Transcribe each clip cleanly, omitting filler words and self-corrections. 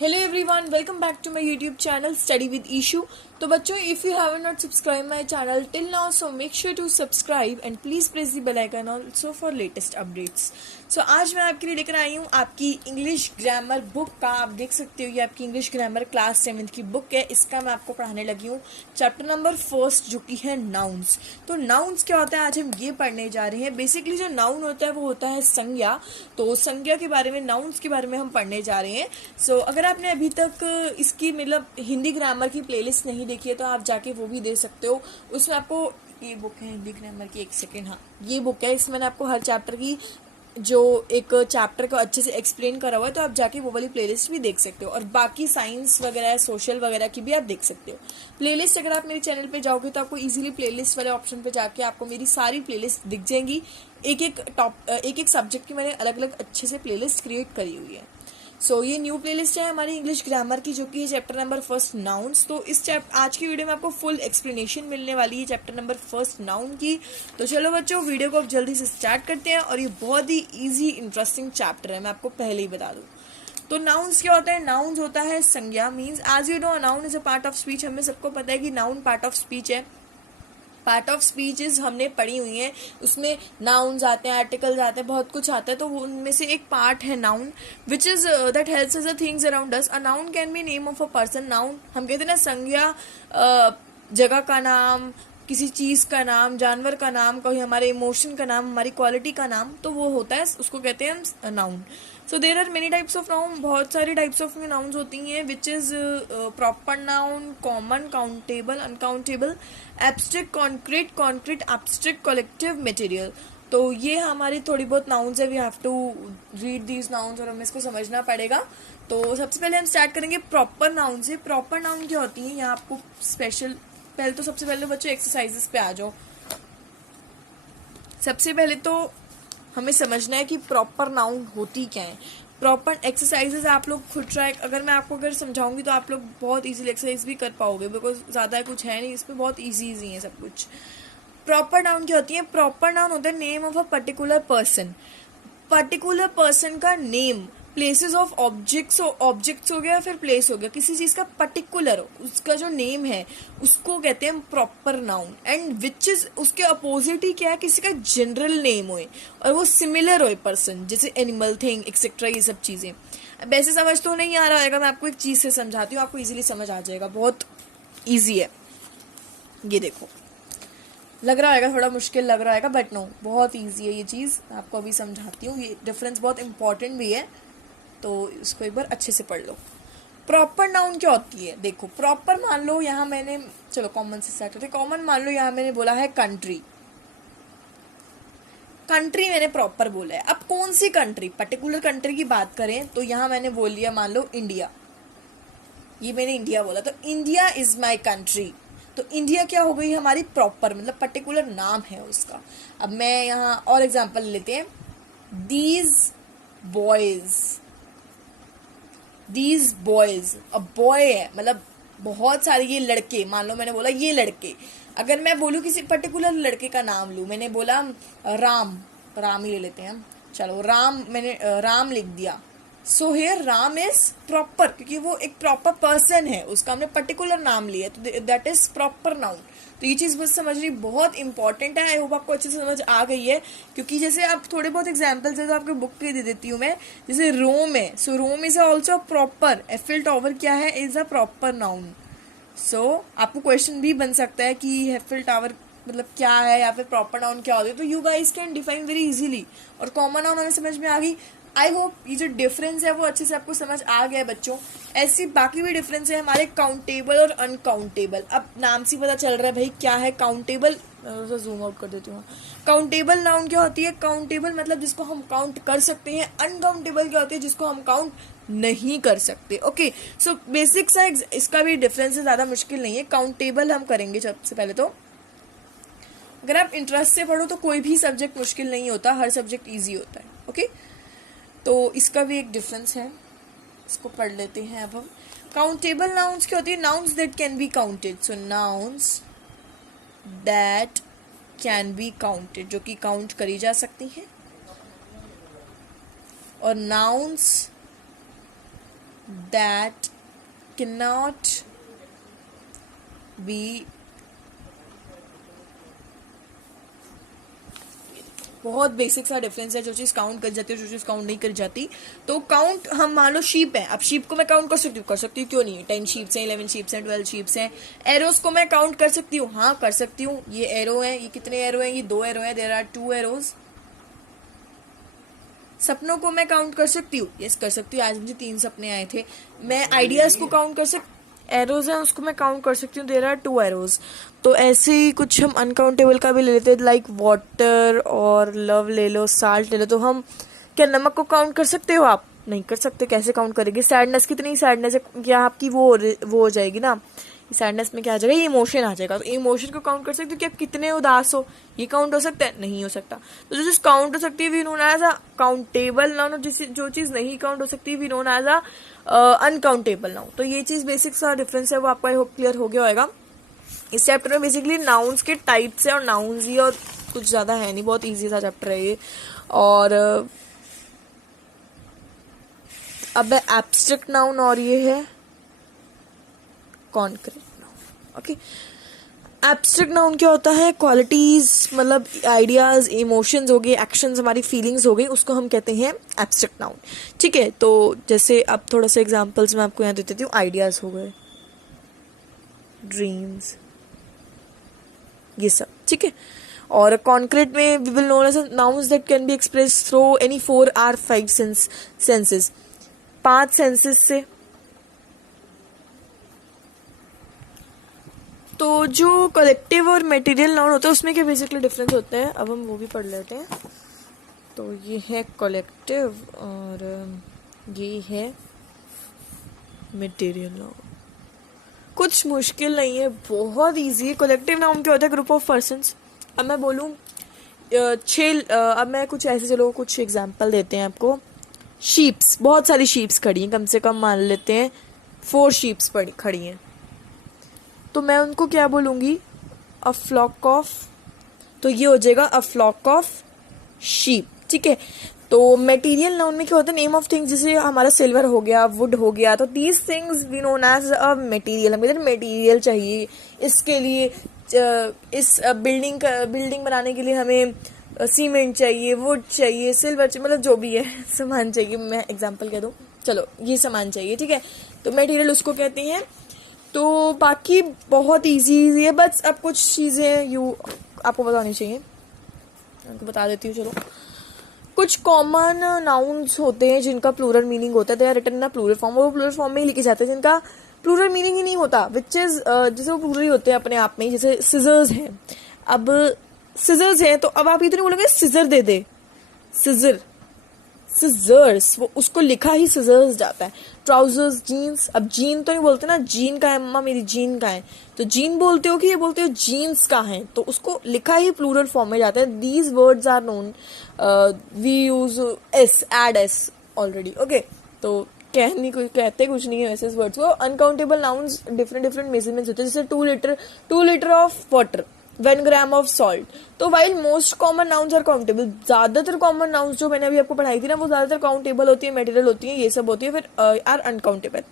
Hello everyone, welcome back to my YouTube channel study with Ishu. तो बच्चों, if you have not subscribe my channel till now, so make sure to subscribe and please press the bell icon also for latest updates. So आज मैं आपके लिए लेकर आई हूँ आपकी English grammar book का। आप देख सकते हो ये आपकी इंग्लिश ग्रामर क्लास 7th की बुक है। इसका मैं आपको पढ़ाने लगी हूँ चैप्टर नंबर 1 जो कि है नाउन्स। तो नाउन्स क्या होता है आज हम ये पढ़ने जा रहे हैं। बेसिकली जो नाउन होता है वो होता है संज्ञा। तो संज्ञा के बारे में, नाउन्स के बारे में हम पढ़ने जा रहे हैं। सो अगर आपने अभी तक इसकी मतलब हिंदी ग्रामर की प्लेलिस्ट नहीं देखी है तो आप जाके वो भी दे सकते हो। उसमें आपको ये बुक है हिंदी ग्रामर की, एक सेकेंड, हाँ ये बुक है। इसमें मैंने आपको हर चैप्टर की जो एक चैप्टर को अच्छे से एक्सप्लेन करा हुआ है, तो आप जाके वो वाली प्लेलिस्ट भी देख सकते हो। और बाकी साइंस वगैरह, सोशल वगैरह की भी आप देख सकते हो प्लेलिस्ट। अगर आप मेरे चैनल पे जाओगे तो आपको इजीली प्लेलिस्ट वाले ऑप्शन पे जाके आपको मेरी सारी प्लेलिस्ट दिख जाएंगी। एक एक सब्जेक्ट की मैंने अलग अलग अच्छे से प्लेलिस्ट क्रिएट करी हुई है। सो ये न्यू प्लेलिस्ट है हमारी इंग्लिश ग्रामर की, जो कि है चैप्टर नंबर 1 नाउन्स। तो इस आज की वीडियो में आपको फुल एक्सप्लेनेशन मिलने वाली है चैप्टर नंबर 1 नाउन की। तो चलो बच्चों, वीडियो को अब जल्दी से स्टार्ट करते हैं। और ये बहुत ही इजी इंटरेस्टिंग चैप्टर है, मैं आपको पहले ही बता दूं। तो नाउन्स क्या होता है? नाउन्स होता है संज्ञा। Means as you know noun is a part of speech. हमें सबको पता है कि नाउन पार्ट ऑफ स्पीच है। पार्ट ऑफ स्पीचेस हमने पढ़ी हुई हैं, उसमें नाउन्स आते हैं, आर्टिकल्स आते हैं, बहुत कुछ आता है। तो उनमें से एक पार्ट है noun, which is that helps us the things around us. A noun can be name of a person. Noun हम कहते हैं ना संज्ञा, जगह का नाम, किसी चीज का नाम, जानवर का नाम, कोई हमारे इमोशन का नाम, हमारी क्वालिटी का नाम, तो वो होता है, उसको कहते हैं हम noun. So there are many types of noun. बहुत सारी टाइप्स ऑफ नाउन्स होती हैं, which is proper noun, common, countable, uncountable, abstract, concrete, concrete, abstract, collective, material. तो ये हमारी थोड़ी बहुत नाउन्स है। We have to read these nouns और हमें इसको समझना पड़ेगा। तो सबसे पहले हम स्टार्ट करेंगे प्रॉपर नाउन से। प्रॉपर नाउन क्या होती है, यहाँ आपको स्पेशल, पहले तो सबसे पहले बच्चों एक्सरसाइजेस पे आ जाओ। सबसे पहले तो हमें समझना है कि प्रॉपर नाउन होती क्या है। प्रॉपर एक्सरसाइजेस आप लोग खुद ट्राई, अगर मैं आपको अगर समझाऊंगी तो आप लोग बहुत इजीली एक्सरसाइज भी कर पाओगे, बिकॉज ज़्यादा कुछ है नहीं इसमें, बहुत इजी है सब कुछ। प्रॉपर नाउन क्या होती है? प्रॉपर नाउन होता है name of a particular person. Particular person का name, places of objects, objects हो गया, फिर प्लेस हो गया, किसी चीज का पर्टिकुलर उसका जो नेम है उसको कहते हैं proper noun. And which is, उसके अपोजिट ही क्या है, किसी का जनरल नेम हो और वो सिमिलर हो पर्सन, जैसे एनिमल, थिंग, एक्सेट्रा, ये सब चीजें। अब ऐसे समझ तो नहीं आ रहा होगा, मैं आपको एक चीज से समझाती हूँ, आपको इजीली समझ आ जाएगा, बहुत ईजी है। ये देखो, लग रहा है थोड़ा मुश्किल लग रहा है, बट नो, बहुत इजी है ये चीज़। आपको अभी समझाती हूँ, ये डिफरेंस बहुत इंपॉर्टेंट भी है, तो इसको एक बार अच्छे से पढ़ लो। प्रॉपर नाउन क्या होती है? देखो, प्रॉपर मान लो यहाँ मैंने, चलो कॉमन से स्टार्ट करते हैं। कॉमन मान लो यहाँ मैंने बोला है कंट्री। कंट्री मैंने प्रॉपर बोला है। अब कौन सी कंट्री, पर्टिकुलर कंट्री की बात करें तो यहाँ मैंने बोल लिया, मान लो इंडिया। ये मैंने इंडिया बोला, तो इंडिया इज माई कंट्री। तो इंडिया क्या हो गई हमारी प्रॉपर, मतलब पर्टिकुलर नाम है उसका। अब मैं यहाँ और एग्जांपल लेते हैं। दीज बॉयज, दीज बॉयज, अब बॉय है मतलब बहुत सारे ये लड़के, मान लो मैंने बोला ये लड़के। अगर मैं बोलूँ किसी पर्टिकुलर लड़के का नाम लूँ, मैंने बोला राम, राम ही ले लेते हैं हम, चलो राम, मैंने राम लिख दिया। So here Ram is proper, क्योंकि वो एक प्रॉपर पर्सन है, उसका हमने पर्टिकुलर नाम लिया, तो दैट इज प्रॉपर नाउन। तो ये चीज बस समझनी बहुत इंपॉर्टेंट है। आई होप आपको अच्छे से समझ आ गई है, क्योंकि जैसे आप थोड़े बहुत एग्जांपल्स है तो आपके बुक पे दे देती हूँ मैं। जैसे रोम है, so Rome is also proper. Eiffel tower क्या है, is a proper noun. So आपको क्वेश्चन भी बन सकता है कि एफिल टावर मतलब क्या है, या फिर प्रॉपर नाउन क्या होता है। तो you guys can define very easily. और कॉमन नाउन हमें समझ में आ गई। आई होप ये जो डिफरेंस है वो अच्छे से आपको समझ आ गया है बच्चों। ऐसी बाकी भी डिफरेंस है हमारे काउंटेबल और अनकाउंटेबल। अब नाम से पता चल रहा है भाई क्या है काउंटेबल, जूम आउट कर देती हूँ। काउंटेबल नाउन क्या होती है? काउंटेबल मतलब जिसको हम काउंट कर सकते हैं। अनकाउंटेबल क्या होती है? जिसको हम काउंट नहीं कर सकते। ओके, सो बेसिक सा इसका भी डिफरेंस है, ज्यादा मुश्किल नहीं है। काउंटेबल हम करेंगे सबसे पहले तो। अगर आप इंटरेस्ट से पढ़ो तो कोई भी सब्जेक्ट मुश्किल नहीं होता, हर सब्जेक्ट ईजी होता है। ओके, तो इसका भी एक डिफरेंस है, इसको पढ़ लेते हैं अब हम। काउंटेबल नाउन्स क्या होती है? Nouns that can be counted. So nouns that can be counted, जो कि काउंट करी जा सकती हैं। और नाउन्स that cannot be, बहुत बेसिक सा डिफरेंस है, जो चीज़ काउंट कर जाती है जो चीज़ काउंट नहीं कर जाती। तो काउंट, हम मान लो शीप है, अब शीप को मैं काउंट कर सकती हूँ क्यों नहीं, 10 शीप्स हैं, 11 शीप्स हैं, 12 शीप्स हैं। एरोज को मैं काउंट कर सकती हूँ, हाँ कर सकती हूँ। ये एरो है, ये कितने एरो हैं, ये 2 एरो है, देयर आर 2 एरोज। सपनों को मैं काउंट कर सकती हूँ, यस कर सकती हूँ। आज मुझे 3 सपने आए थे। मैं आइडियाज को काउंट कर एरोज हैं उसको मैं काउंट कर सकती हूँ, देयर आर 2 एरोज। तो ऐसे ही कुछ हम अनकाउंटेबल का भी ले लेते हैं, लाइक वाटर और लव ले लो, साल्ट ले लो। तो हम क्या नमक को काउंट कर सकते हो आप? नहीं कर सकते। कैसे काउंट करेंगे? सैडनेस, कितनी सैडनेस है, क्या आपकी वो हो जाएगी ना, सैडनेस में क्या आ जाएगा, ये इमोशन आ जाएगा। तो इमोशन को काउंट कर सकते हो कि आप कितने उदास हो, ये काउंट हो सकता है? नहीं हो सकता। तो जो चीज काउंट हो सकती है we known as a countable noun, जो चीज नहीं काउंट हो सकती we known as a uncountable noun. तो ये चीज बेसिक सा डिफरेंस है, वो आपका आई होप क्लियर हो गया होगा। इस चैप्टर में बेसिकली नाउन्स के टाइप्स है और नाउन्स ही, और कुछ ज्यादा है नहीं, बहुत ईजी सा चैप्टर है ये। और अब एब्स्ट्रैक्ट नाउन और ये है concrete noun. Okay, abstract noun क्या होता है? क्वालिटीज, मतलब आइडियाज, इमोशंस हो गए, एक्शंस, हमारी फीलिंग्स हो गई, उसको हम कहते हैं एब्स्ट्रैक्ट नाउन। ठीक है, तो जैसे अब थोड़ा सा एग्जांपल्स मैं आपको यहाँ दे देती हूँ। आइडियाज हो गए, ड्रीम्स, ये सब। ठीक है, और कॉन्क्रीट में we will know as nouns that can be express through any 4 or 5 senses, 5 senses से। तो जो कलेक्टिव और मटेरियल नाउन होता है उसमें क्या बेसिकली डिफरेंस होता है, अब हम वो भी पढ़ लेते हैं। तो ये है कलेक्टिव और ये है मटेरियल नाउन। कुछ मुश्किल नहीं है, बहुत इजी है। कलेक्टिव नाउन क्या होता है? Group of persons. अब मैं बोलूँ अब मैं कुछ ऐसे, चलो कुछ एग्जांपल देते हैं आपको। शीप्स, बहुत सारी शीप्स खड़ी हैं, कम से कम मान लेते हैं 4 शीप्स खड़ी हैं। तो मैं उनको क्या बोलूँगी? अ फ्लॉक ऑफ, तो ये हो जाएगा अ फ्लॉक ऑफ शीप। ठीक है, तो मटेरियल नाउन में क्या होता है? नेम ऑफ थिंग्स, जैसे हमारा सिल्वर हो गया, वुड हो गया, तो these things we known as a material. हमें मटेरियल चाहिए इसके लिए, इस बिल्डिंग बनाने के लिए हमें सीमेंट चाहिए, वुड चाहिए, सिल्वर चाहिए, मतलब जो भी है सामान चाहिए। मैं एग्जांपल कह दूँ, चलो ये सामान चाहिए। ठीक है, तो मटेरियल उसको कहते हैं। तो बाकी बहुत इजी है, बस अब कुछ चीज़ें आपको बतानी चाहिए, आपको बता देती हूँ। चलो, कुछ कॉमन नाउन्स होते हैं जिनका प्लूरल मीनिंग होता है, they are written in plural form, वो प्लूरल फॉर्म में ही लिखे जाते हैं, जिनका प्लूरल मीनिंग ही नहीं होता, विच इज जैसे वो प्लूरल होते हैं अपने आप में। जैसे सिजर्स हैं, अब सिजर्स हैं तो अब आप इतने बोलोगे सिजर दे दे, सिजर, सिजर्स, वो उसको लिखा ही सिजर्स जाता है। ट्राउजर्स, जीन्स, अब जीन तो नहीं बोलते ना, जीन का है मम्मा मेरी, जीन का है, तो जीन बोलते हो कि ये बोलते हो जीन्स का है, तो उसको लिखा ही प्लूरल फॉर्म में जाता है। These words are known, we use S, add S already. Okay, तो कहते कुछ नहीं है वैसे इस वर्ड्स को। अनकाउंटेबल नाउन्स डिफरेंट मेजरमेंट्स होते हैं, जैसे 2 litre of water, 1 gram of salt. तो while most common nouns are countable, ज्यादातर कॉमन नाउन्स जो मैंने अभी आपको पढ़ाई थी ना, वो ज्यादातर काउंटेबल होती है, मटेरियल होती है, ये सब होती है। फिर आर अनकाउंटेबल,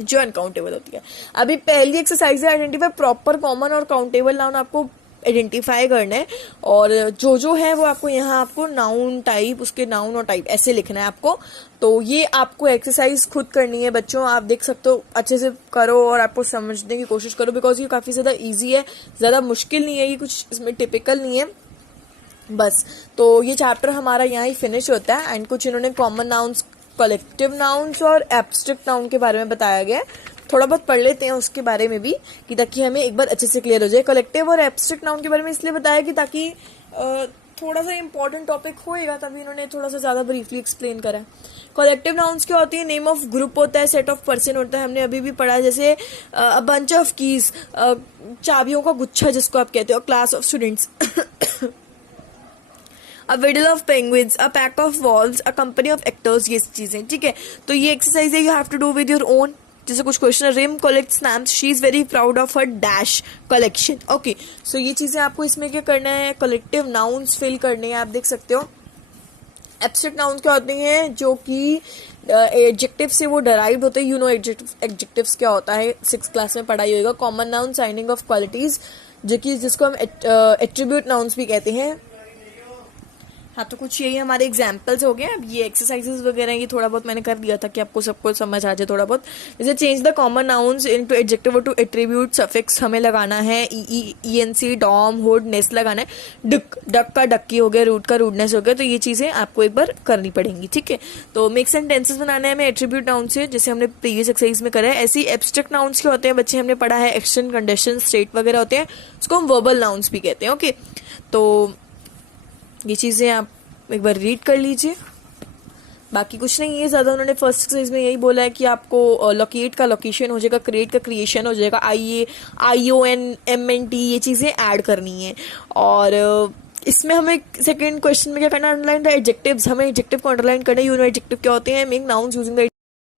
जो अनकाउंटेबल होती है। अभी पहली एक्सरसाइज है आइडेंटिफाई प्रॉपर कॉमन और काउंटेबल नाउन, आपको आइडेंटिफाई करना है। और जो है वो आपको यहाँ आपको नाउन टाइप, उसके नाउन और टाइप ऐसे लिखना है आपको। तो ये आपको एक्सरसाइज खुद करनी है बच्चों, आप देख सकते हो, अच्छे से करो और आपको समझने की कोशिश करो, बिकॉज ये काफ़ी ज़्यादा इजी है, ज़्यादा मुश्किल नहीं है, ये कुछ इसमें टिपिकल नहीं है बस। तो ये चैप्टर हमारा यहाँ ही फिनिश होता है। एंड कुछ इन्होंने कॉमन नाउन्स, कलेक्टिव नाउन्स और एब्स्ट्रैक्ट नाउन के बारे में बताया गया है। थोड़ा बहुत पढ़ लेते हैं उसके बारे में भी, कि ताकि हमें एक बार अच्छे से क्लियर हो जाए। कलेक्टिव और एब्स्ट्रैक्ट नाउन के बारे में इसलिए बताया कि ताकि थोड़ा सा इंपॉर्टेंट टॉपिक होएगा, तभी इन्होंने थोड़ा सा ज़्यादा ब्रीफली एक्सप्लेन करा है। कलेक्टिव नाउन्स क्या होती है? नेम ऑफ ग्रुप होता है, सेट ऑफ पर्सन होता है, हमने अभी भी पढ़ा है, जैसे अ बंच ऑफ कीज, चाबियों का गुच्छा जिसको आप कहते हो, class of students, a waddle of penguins, a pack of wolves, a company of actors, ये चीजें। ठीक है, तो ये एक्सरसाइज है, you have to do with your own. जैसे कुछ क्वेश्चन है, रिम collect snaps, she is very proud of her dash collection. Okay, so ये चीजें आपको इसमें क्या करना है, कलेक्टिव नाउन्स फिल करने हैं, आप देख सकते हो। एब्स्ट्रैक्ट नाउन्स क्या होते हैं? जो कि एडजेक्टिव से वो डराइव होते हैं. यू नो एडजेक्टिव्स क्या होता है, 6th क्लास में पढ़ाई होगा. Common noun signing off qualities, जिसको हम एट्रीब्यूट नाउन्स भी कहते हैं. हाँ, तो कुछ यही हमारे एग्जाम्पल्स हो गए. अब ये एक्सरसाइजेस वगैरह ये थोड़ा बहुत मैंने कर दिया था कि आपको सबको समझ आ जाए थोड़ा बहुत. जैसे change the common nouns into adjective to attribute suffix हमें लगाना है. ENC, डॉम, हुड, नेस लगाना है. डक का डक्की हो गया, रूट का रूडनेस हो गया. तो ये चीज़ें आपको एक बार करनी पड़ेंगी, ठीक है. तो मेक्स एंड टेंसेस बनाना है हमें एट्रीब्यूट नाउन से, जैसे हमने प्रीवियस एक्सरसाइज में करा है. ऐसी एब्स्ट्रैक्ट नाउन्स क्या होते हैं बच्चे, हमने पढ़ा है एक्शन, कंडीशन, स्टेट वगैरह होते हैं, उसको हम वर्बल नाउन्स भी कहते हैं. ओके, तो ये चीज़ें आप एक बार रीड कर लीजिए. बाकी कुछ नहीं है ज़्यादा. उन्होंने फर्स्ट एक्सरसाइज में यही बोला है कि आपको लोकेट का लोकेशन हो जाएगा, क्रिएट का क्रिएशन हो जाएगा, IONMNT ये चीज़ें ऐड करनी है. और इसमें हमें सेकंड क्वेश्चन में क्या करना है, अंडरलाइन द एडजेक्टिव्स. हमें एडजेक्टिव को अंडरलाइन करना है. यू नो एडजेक्टिव क्या होते हैं, make nouns using the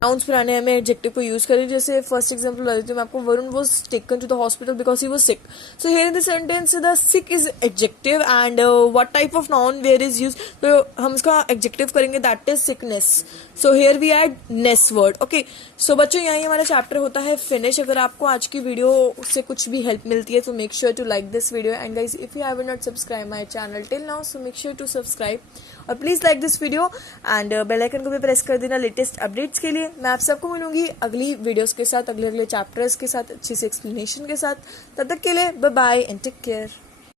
nouns बनाने हमें एडजेक्टिव को यूज करें. जैसे फर्स्ट एग्जांपल बता देती हूँ मैं आपको. Varun was taken to the hospital because he was sick. So here in the sentence the sick is adjective and what type of noun where is use. तो हम इसका एडजेक्टिव करेंगे that is sickness. So here we add ness word. Okay, so बच्चों यहीं हमारा chapter होता है finish. अगर आपको आज की वीडियो से कुछ भी हेल्प मिलती है तो make sure to like this video. And guys if you have not subscribe my channel till now so make sure to subscribe और please like this video and bell icon को भी press कर देना latest updates के लिए. मैं आप सबको मिलूंगी अगली वीडियोस के साथ, अगले चैप्टर्स के साथ, अच्छी सी एक्सप्लेनेशन के साथ. तब तक के लिए bye bye and take care.